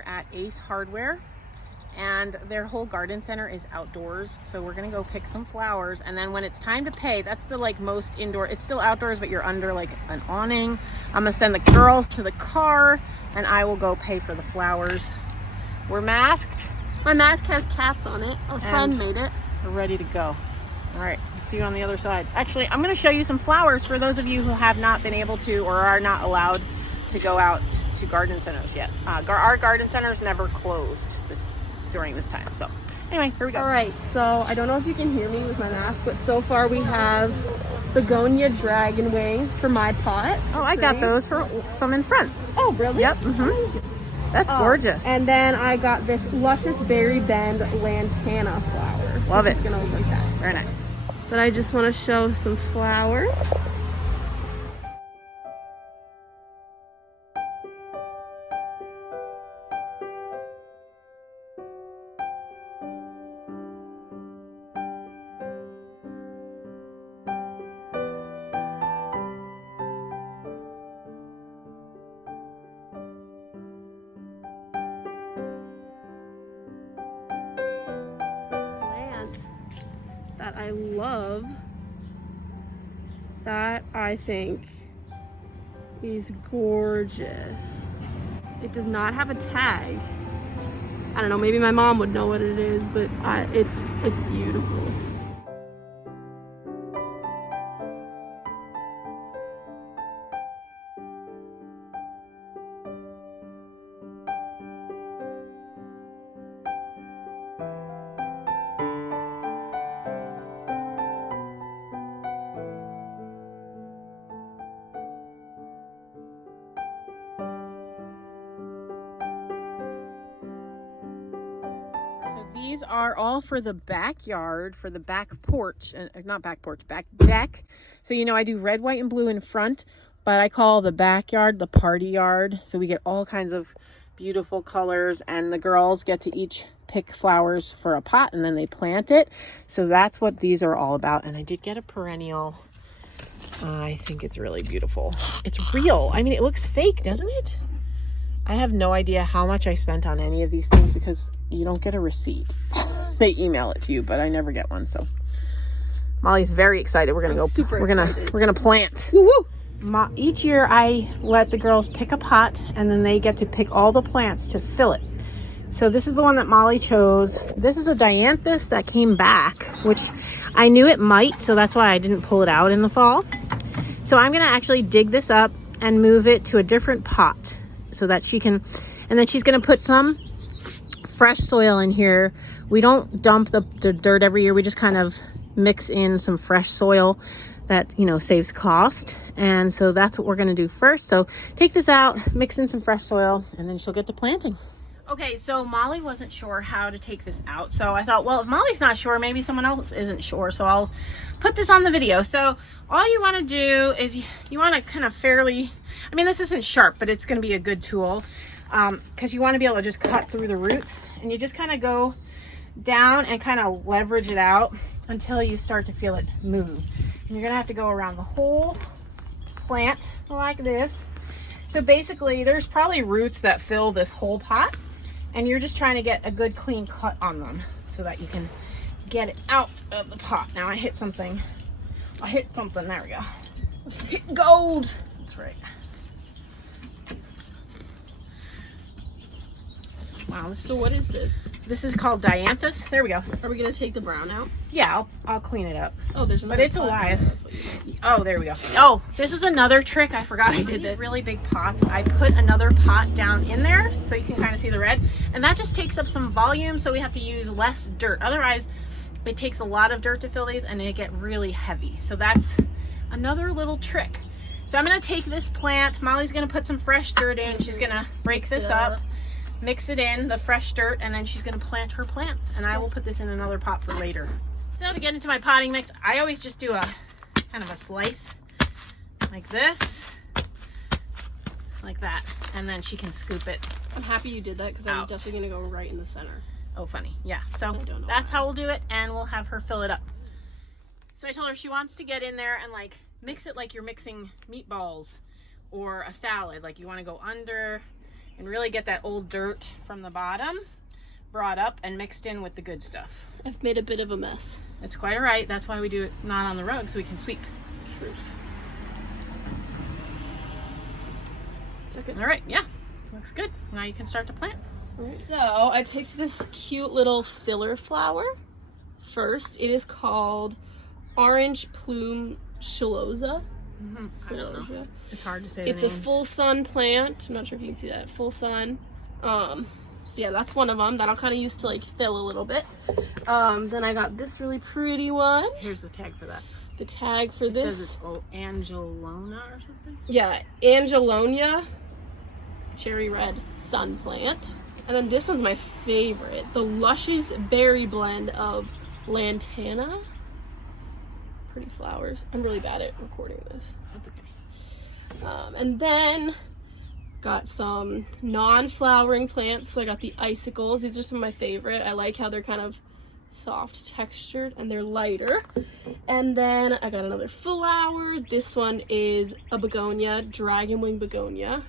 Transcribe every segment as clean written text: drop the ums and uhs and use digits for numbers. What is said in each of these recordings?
are at Ace Hardware, and their whole garden center is outdoors. So we're gonna go pick some flowers, and then when it's time to pay, that's the like most indoor. It's still outdoors, but you're under like an awning. I'm gonna send the girls to the car, and I will go pay for the flowers. We're masked. My mask has cats on it. A friend made it. We're ready to go. All right, see you on the other side. Actually, I'm gonna show you some flowers for those of you who have not been able to or are not allowed to go out to garden centers yet. Our garden centers never closed during this time. So anyway, here we go. All right, so I don't know if you can hear me with my mask, but so far we have begonia dragon wing for my pot. Oh, I got those for some in front. Oh, really? Yep. That's gorgeous. And then I got this luscious berry bend lantana flower. Love it. It's gonna look like that. Very nice. But I just want to show some flowers. That I love, that I think is gorgeous. It does not have a tag. I don't know, maybe my mom would know what it is, but it's beautiful. These are all for the backyard, for the back porch, not back porch, back deck. So, you know, I do red, white, and blue in front, but I call the backyard the party yard. So we get all kinds of beautiful colors, and the girls get to each pick flowers for a pot, and then they plant it. So that's what these are all about. And I did get a perennial. I think it's really beautiful. It's real. I mean, it looks fake, doesn't it? I have no idea how much I spent on any of these things because you don't get a receipt. They email it to you, but I never get one. So Molly's very excited. We're gonna we're gonna plant. Woo-woo! Each year I let the girls pick a pot, and then they get to pick all the plants to fill it. So this is the one that Molly chose. This is a dianthus that came back, which I knew it might, so that's why I didn't pull it out in the fall. So I'm gonna actually dig this up and move it to a different pot so that she can, and then she's gonna put some fresh soil in here. We don't dump the dirt every year. We just kind of mix in some fresh soil that, you know, saves cost. And so that's what we're gonna do first. So take this out, mix in some fresh soil, and then she'll get to planting. Okay, so Molly wasn't sure how to take this out. So I thought, well, if Molly's not sure, maybe someone else isn't sure. So I'll put this on the video. So all you wanna do is you wanna kind of fairly, I mean, this isn't sharp, but it's gonna be a good tool. Because you want to be able to just cut through the roots, and you just kind of go down and kind of leverage it out until you start to feel it move. And you're gonna have to go around the whole plant like this. So basically there's probably roots that fill this whole pot, and you're just trying to get a good clean cut on them so that you can get it out of the pot. Now I hit something, there we go. Hit gold, that's right. Wow, So what is this? This is called dianthus. There we go. Are we gonna take the brown out? Yeah, I'll clean it up. Oh, there's another. But it's alive. That's what you meant. Oh, there we go. Oh, this is another trick. I forgot I did this. Really big pots. I put another pot down in there so you can kind of see the red, and that just takes up some volume. So we have to use less dirt. Otherwise, it takes a lot of dirt to fill these, and they get really heavy. So that's another little trick. So I'm gonna take this plant. Molly's gonna put some fresh dirt in. She's gonna break this up. Mix it in, the fresh dirt, and then she's gonna plant her plants. And I will put this in another pot for later. So to get into my potting mix, I always just do a kind of a slice like this, like that, and then she can scoop it. I'm happy you did that because I was definitely gonna go right in the center. Oh, funny. Yeah, so that's how we'll do it, and we'll have her fill it up. So I told her she wants to get in there and like mix it like you're mixing meatballs or a salad. Like you want to go under and really get that old dirt from the bottom brought up and mixed in with the good stuff. I've made a bit of a mess. It's quite all right. That's why we do it not on the rug, so we can sweep. Truth. All right, yeah, looks good. Now you can start to plant. Alright, so I picked this cute little filler flower first. It is called Orange Plume Shaloza. I don't know. It's hard to say. It's a full sun plant. I'm not sure if you can see that. Full sun. So yeah, that's one of them that I'll kind of use to like fill a little bit. Then I got this really pretty one. Here's the tag for that. The tag for It this. says it's Angelona or something. Yeah, Angelonia cherry red sun plant. And then this one's my favorite, the luscious berry blend of lantana. Pretty flowers. I'm really bad at recording this. That's okay. And then got some non-flowering plants. So I got the icicles. These are some of my favorite. I like how they're kind of soft textured and they're lighter. And then I got another flower. This one is a begonia, dragon wing begonia.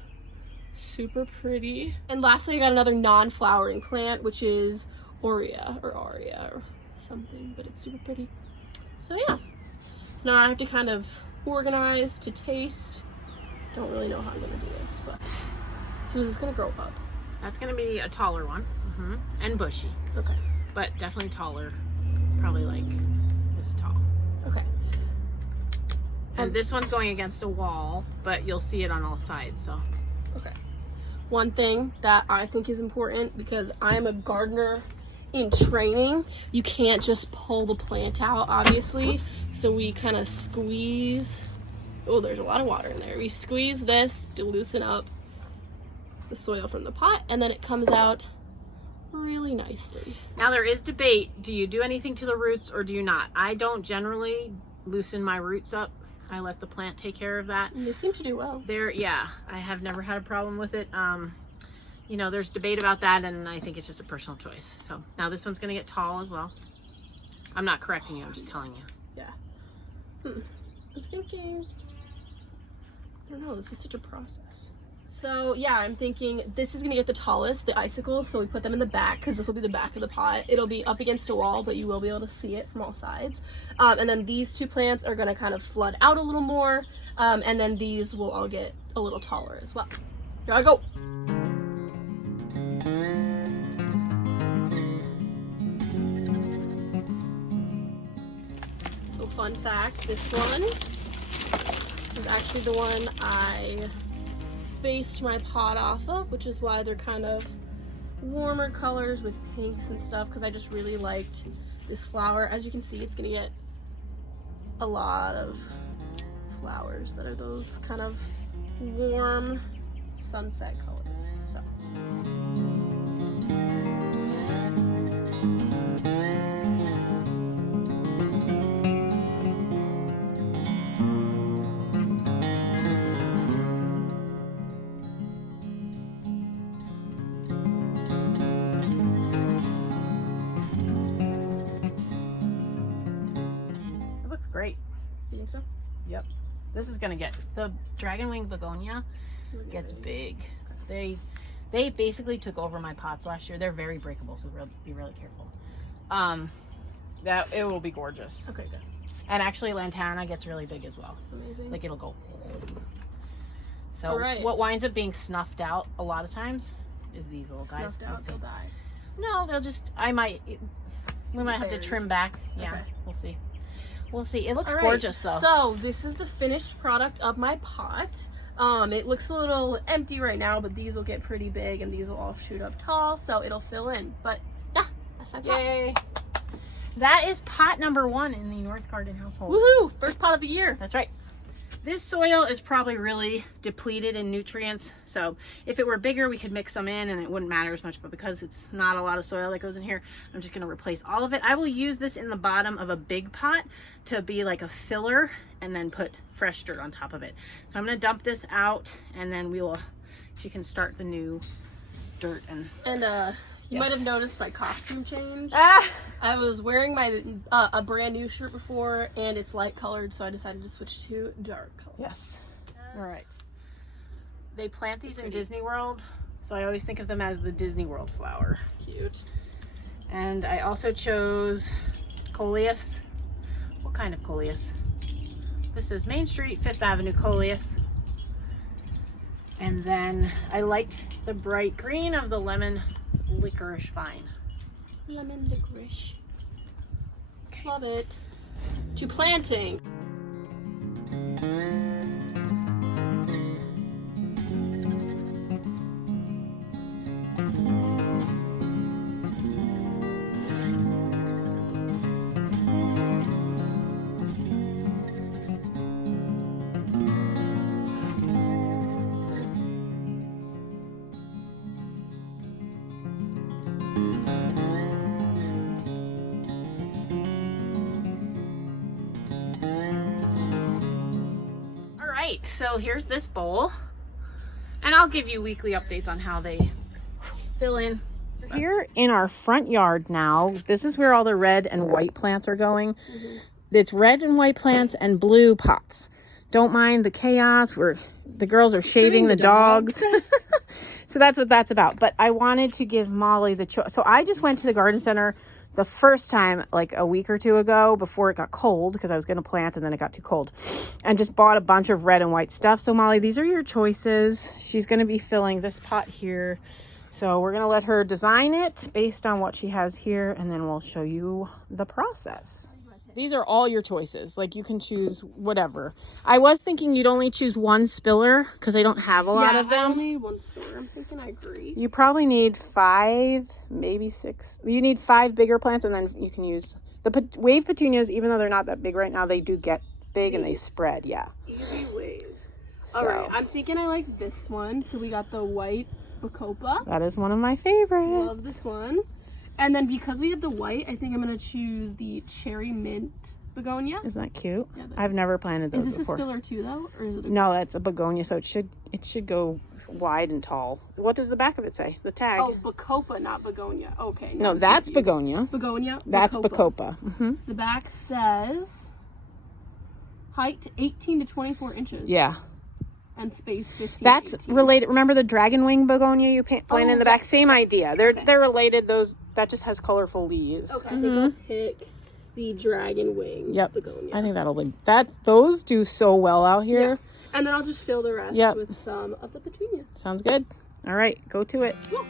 Super pretty. And lastly, I got another non-flowering plant, which is Aurea or something, but it's super pretty. So yeah. So now I have to kind of organize to taste. Don't really know how I'm gonna do this, but so is this gonna grow up? That's gonna be a taller one, and bushy, Okay. but definitely taller. Probably like this tall. Okay. And this one's going against a wall, but you'll see it on all sides. So. Okay. One thing that I think is important, because I'm a gardener in training, you can't just pull the plant out, obviously. Oops. So we kind of squeeze. Oh, there's a lot of water in there. We squeeze this to loosen up the soil from the pot, and then it comes out really nicely. Now there is debate. Do you do anything to the roots or do you not? I don't generally loosen my roots up. I let the plant take care of that. And they seem to do well. Yeah, I have never had a problem with it. You know, there's debate about that, and I think it's just a personal choice. So now this one's gonna get tall as well. I'm not correcting you, I'm just telling you. Yeah. I'm thinking, I don't know, this is such a process. So yeah, I'm thinking this is gonna get the tallest, the icicles, so we put them in the back, because this will be the back of the pot. It'll be up against a wall, but you will be able to see it from all sides. And then these two plants are gonna kind of flood out a little more, and then these will all get a little taller as well. Here I go. So fun fact, this one is actually the one I based my pot off of, which is why they're kind of warmer colors with pinks and stuff, because I just really liked this flower. As you can see, it's gonna get a lot of flowers that are those kind of warm sunset colors. So Great. you think so? Yep. This is gonna get, the dragon wing begonia gets big. They basically took over my pots last year. They're very breakable, so be really careful. That it will be gorgeous. Okay, good. And actually lantana gets really big as well. Amazing. Like it'll go. So Alright. what winds up being snuffed out a lot of times is these little guys. Snuffed out, they'll die. No, they'll just, we might have to trim back. Yeah, Okay. we'll see. We'll see. It looks All right, gorgeous though. So this is the finished product of my pot. It looks a little empty right now, but these will get pretty big and these will all shoot up tall, so it'll fill in. But yeah, that's my pot. Yay. That is pot number 1 in the North Garden household. Woohoo! First pot of the year. That's right. This soil is probably really depleted in nutrients, so if it were bigger we could mix some in and it wouldn't matter as much, but because it's not a lot of soil that goes in here, I'm just going to replace all of it. I will use this in the bottom of a big pot to be like a filler and then put fresh dirt on top of it. So I'm going to dump this out and then she can start the new dirt. And you might have noticed my costume change. Ah! I was wearing my a brand new shirt before, and it's light colored, so I decided to switch to dark color. Yes. All right. They plant these in Disney World So I always think of them as the Disney World flower. Cute. And I also chose Coleus. What kind of Coleus? This is Main Street, 5th Avenue Coleus. And then I liked the bright green of the lemon licorice vine. Lemon licorice. Love it. To planting. So here's this bowl, and I'll give you weekly updates on how they fill in. We're here in our front yard now. This is where all the red and white plants are going. It's red and white plants and blue pots. Don't mind the chaos where the girls are shaving the dogs. So that's what that's about. But I wanted to give Molly the choice. So I just went to the garden center the first time like a week or two ago before it got cold, because I was going to plant and then it got too cold, and just bought a bunch of red and white stuff. So Molly, these are your choices. She's going to be filling this pot here. So we're going to let her design it based on what she has here, and then we'll show you the process. These are all your choices. Like, you can choose whatever. I was thinking you'd only choose one spiller because I don't have a lot of them. I only need one spiller. I'm thinking I agree. You probably need 5, maybe 6. You need 5 bigger plants, and then you can use the wave petunias. Even though they're not that big right now, they do get big and they spread. Yeah. Easy wave. So, all right. I'm thinking I like this one. So we got the white Bacopa. that is one of my favorites. Love this one. And then because we have the white, I think I'm going to choose the cherry mint begonia. Isn't that cute? Yeah, I've never planted those before. Is this before. a spiller too, though? Or is it No, that's a begonia, so it should go wide and tall. What does the back of it say? The tag. Oh, Bacopa, not begonia. Okay. No, that's begonia. Begonia. That's Bacopa. Mm-hmm. The back says height 18 to 24 inches. Yeah. And space 15 That's to 18. related. Remember the dragon wing begonia you plant in the back? yes, Same yes. idea. They're related. That just has colorful leaves. Okay, I think I'll pick the dragon wing begonia. I think that'll be those do so well out here. Yeah. And then I'll just fill the rest with some of the petunias. Sounds good. All right, go to it. Woo.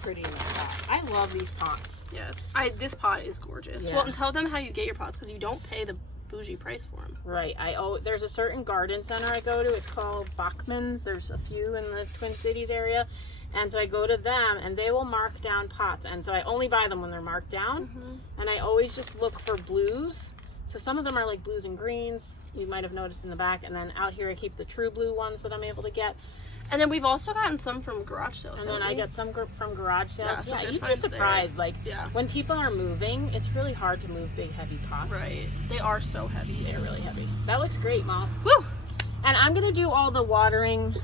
Pretty in that pot. I love these pots. Yes, this pot is gorgeous. Yeah. Well, and tell them how you get your pots, because you don't pay the bougie price for them. Right. There's a certain garden center I go to. It's called Bachman's. There's a few in the Twin Cities area, and so I go to them, and they will mark down pots. And so I only buy them when they're marked down, and I always just look for blues. So some of them are like blues and greens. You might have noticed in the back, and then out here I keep the true blue ones that I'm able to get. And then we've also gotten some from garage sales. And then I get some from garage sales. Yeah, You'd be surprised. There. Like, when people are moving, it's really hard to move big, heavy pots. Right. They are so heavy. They're really heavy. That looks great, Mom. Woo! And I'm going to do all the watering.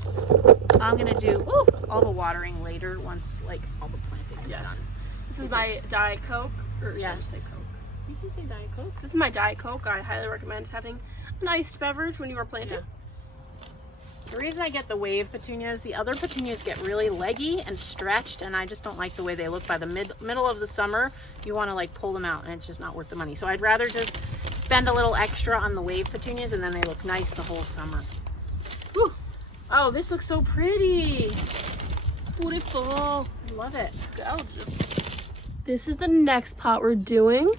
I'm going to do all the watering later once, like, all the planting is done. This is my Diet Coke. Or should I say Coke? You can say Diet Coke. This is my Diet Coke. I highly recommend having an iced beverage when you are planting. Yeah. The reason I get the wave petunias, the other petunias get really leggy and stretched, and I just don't like the way they look. By the middle of the summer, you want to like pull them out, and it's just not worth the money. So I'd rather just spend a little extra on the wave petunias, and then they look nice the whole summer. Whew. Oh, this looks so pretty. Beautiful. I love it. Gorgeous. This is the next pot we're doing.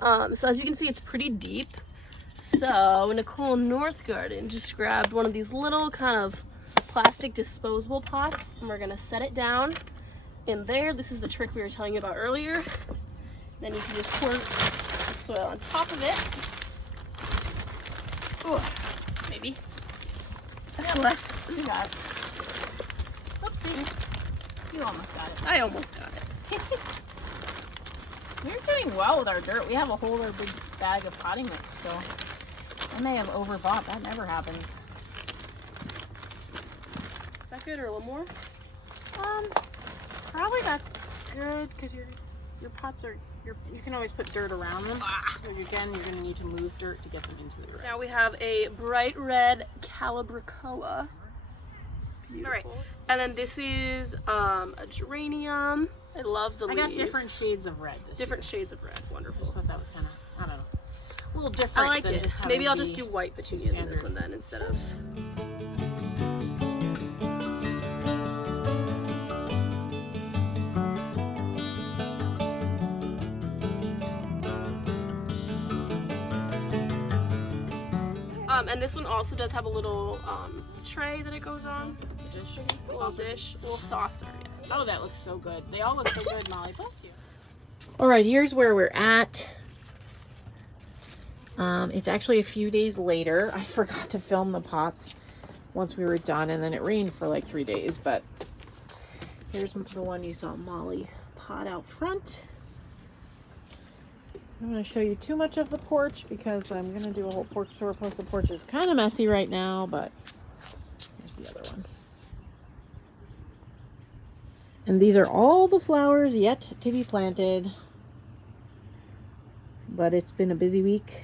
So as you can see, it's pretty deep. So Nicole North Garden just grabbed one of these little kind of plastic disposable pots, and we're gonna set it down in there. This is the trick we were telling you about earlier. Then you can just pour the soil on top of it. Ooh, maybe. That's less. You got it. Oopsie. Oops. You almost got it. I almost got it. We're doing well with our dirt. We have a whole other big bag of potting mix still. I may have overbought. That never happens. Is that good or a little more? Probably that's good because your pots are you can always put dirt around them. But again, you're going to need to move dirt to get them into the ground. Now we have a bright red Calibrachoa. Beautiful. All right, and then this is a geranium. I love the leaves. I got different shades of red. Different shades of red. Wonderful. I just thought that was kind of, I don't know, a little different. I like than it. Just Maybe I'll the just do white petunias in this one then instead of. And this one also does have a little tray that it goes on. A little dish, a little saucer, yes. Oh, that looks so good. They all look so good, Molly. Bless you. All right, here's where we're at. It's actually a few days later. I forgot to film the pots once we were done, and then it rained for like 3 days, but here's the one you saw Molly pot out front. I'm going to show you too much of the porch because I'm going to do a whole porch tour, plus the porch is kind of messy right now, but here's the other one. And these are all the flowers yet to be planted, but it's been a busy week,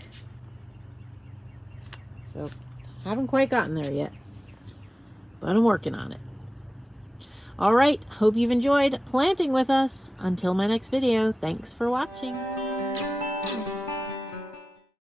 so haven't quite gotten there yet, but I'm working on it. All right, hope you've enjoyed planting with us. Until my next video, thanks for watching.